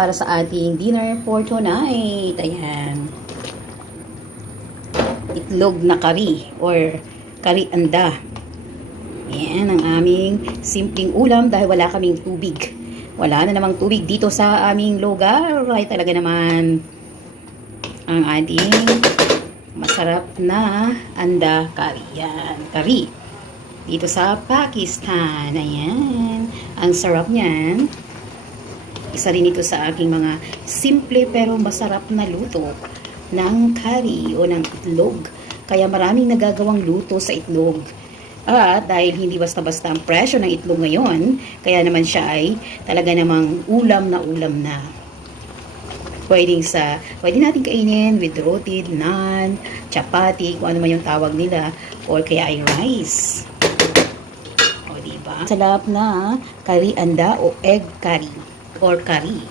para sa ating dinner for tonight. Ayan. Itlog na curry or curry anda. Ayan ang aming simpleng ulam dahil wala kaming tubig. Wala na namang tubig dito sa aming lugar. Ay talaga naman ang ating masarap na anda curry. Yan, curry. Dito sa Pakistan. Ayan. Ang sarap niyan. Isa rin ito sa aking mga simple pero masarap na luto ng curry o ng itlog. Kaya maraming nagagawang luto sa itlog. At dahil hindi basta-basta ang presyo ng itlog ngayon, kaya naman siya ay talaga namang ulam na. Pwede natin kainin with roti, naan, chapati, kung ano man yung tawag nila, or kaya ay rice. O diba? Sarap na curry anda o egg curry or curry.